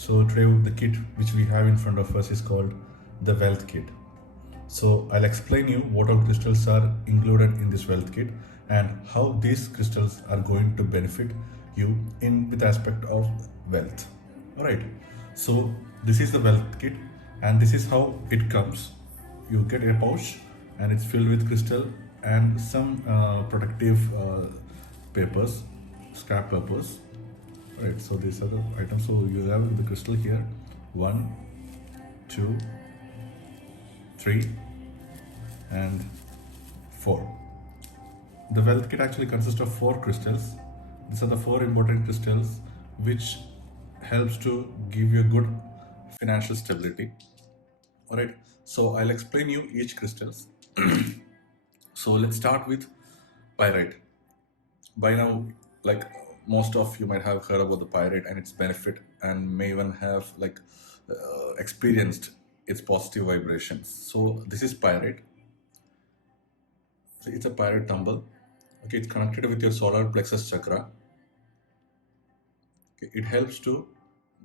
So today the kit which we have in front of us is called the Wealth Kit. So I'll explain you what all crystals are included in this Wealth Kit and how these crystals are going to benefit you in with aspect of wealth. All right. So this is the Wealth Kit and this is how it comes. You get a pouch and it's filled with crystal and some protective papers, scrap papers. Right, so these are the items. So you have the crystal here, one, two, three, and four. The wealth kit actually consists of four crystals. These are the four important crystals which helps to give you good financial stability. All right. So I'll explain you each crystals. So let's start with pyrite. By now, like most of you might have heard about the pyrite and its benefit, and may even have experienced its positive vibrations. So this is pyrite. So it's a pyrite tumble. Okay, it's connected with your solar plexus chakra. Okay, it helps to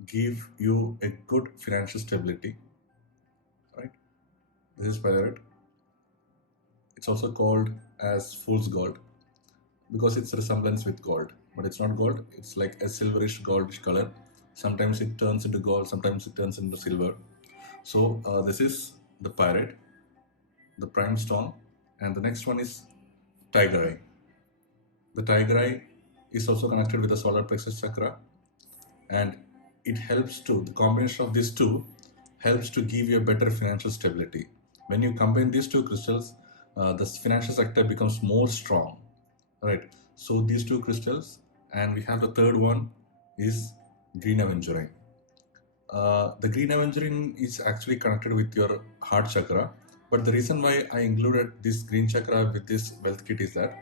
give you a good financial stability. Right, this is pyrite. It's also called as fool's gold because it's a resemblance with gold, but it's not gold. It's like a silverish goldish color. Sometimes it turns into gold, sometimes it turns into silver. So this is the pyrite, the prime stone, and the next one is tiger eye. The tiger eye is also connected with the solar plexus chakra, and it helps to, the combination of these two helps to give you a better financial stability. When you combine these two crystals, the financial sector becomes more strong. Right. So these two crystals, and we have the third one is green aventurine. The green aventurine is actually connected with your heart chakra, but the reason why I included this green chakra with this wealth kit is that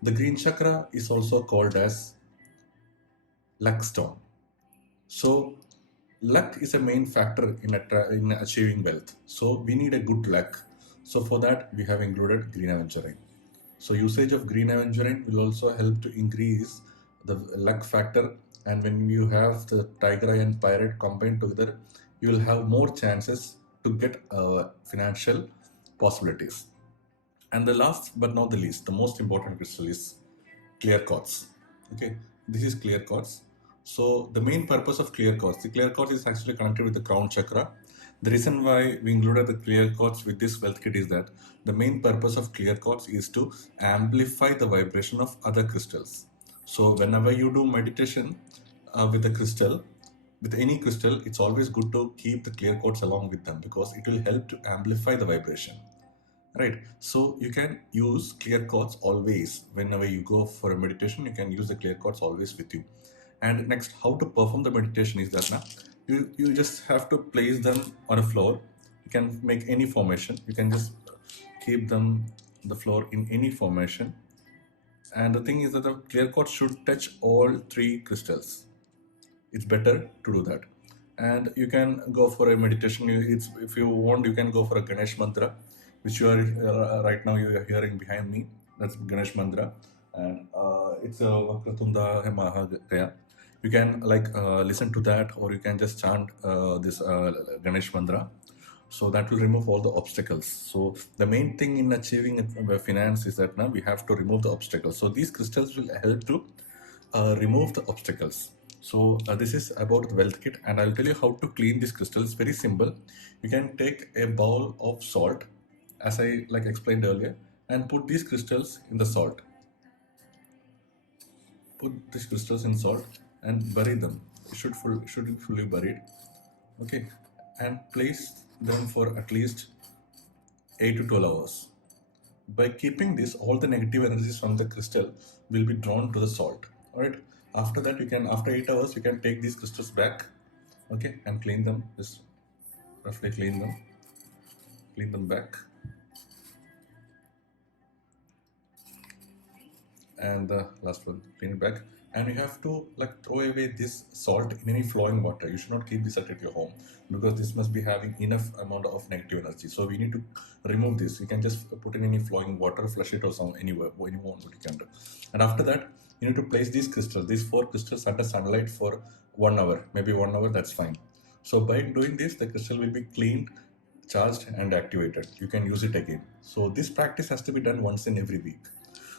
the green chakra is also called as luck stone. So luck is a main factor in achieving wealth. So we need a good luck. So for that we have included green aventurine. So usage of green aventurine will also help to increase the luck factor, and when you have the tiger eye and pyrite combined together, you will have more chances to get financial possibilities. And the last but not the least, the most important crystal is clear quartz. Okay, this is clear quartz. So the main purpose of clear quartz, the clear quartz is actually connected with the crown chakra. The reason why we included the clear quartz with this wealth kit is that the main purpose of clear quartz is to amplify the vibration of other crystals. So whenever you do meditation with a crystal, with any crystal, it's always good to keep the clear quartz along with them because it will help to amplify the vibration. Right. So you can use clear quartz always. Whenever you go for a meditation, you can use the clear quartz always with you. And next, how to perform the meditation is that now you just have to place them on a floor. You can make any formation. You can just keep them the floor in any formation. And the thing is that the clear quartz should touch all three crystals. It's better to do that. And you can go for a meditation. It's, if you want, you can go for a Ganesh mantra, which you are right now you are hearing behind me. That's Ganesh mantra, and it's a Vakratunda Mahagaya. You can listen to that, or you can just chant this Ganesh mantra. So that will remove all the obstacles. So the main thing in achieving finance is that now we have to remove the obstacles. So these crystals will help to remove the obstacles. So this is about the wealth kit, and I'll tell you how to clean these crystals. Very simple. You can take a bowl of salt, as I explained earlier, and put these crystals in the salt. Put these crystals in salt and bury them. It should be fully buried. Okay, and place them for at least 8 to 12 hours. By keeping this, all the negative energies from the crystal will be drawn to the salt. All right. After that, you can, after 8 hours, you can take these crystals back, okay, and clean them. Just roughly clean them back, and the last one, clean it back. And you have to throw away this salt in any flowing water. You should not keep this at your home because this must be having enough amount of negative energy. So we need to remove this. You can just put in any flowing water, flush it or some anywhere, anyone you can do. And after that, you need to place these crystals, these four crystals, under sunlight for 1 hour, maybe 1 hour. That's fine. So by doing this, the crystal will be cleaned, charged, and activated. You can use it again. So this practice has to be done once in every week.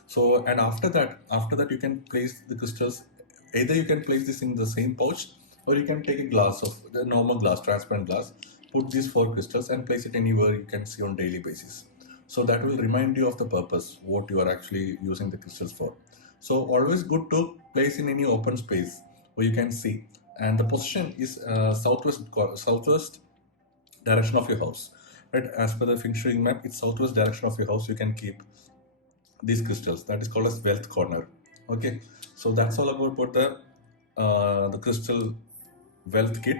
So, and after that you can place the crystals. Either you can place this in the same pouch, or you can take a glass of the normal glass, transparent glass, put these four crystals and place it anywhere you can see on daily basis. So that will remind you of the purpose, what you are actually using the crystals for. So always good to place in any open space where you can see. And the position is southwest direction of your house, right? As per the feng shui map, it's southwest direction of your house. You can keep these crystals. That is called as wealth corner. Okay, so that's all about the crystal wealth kit.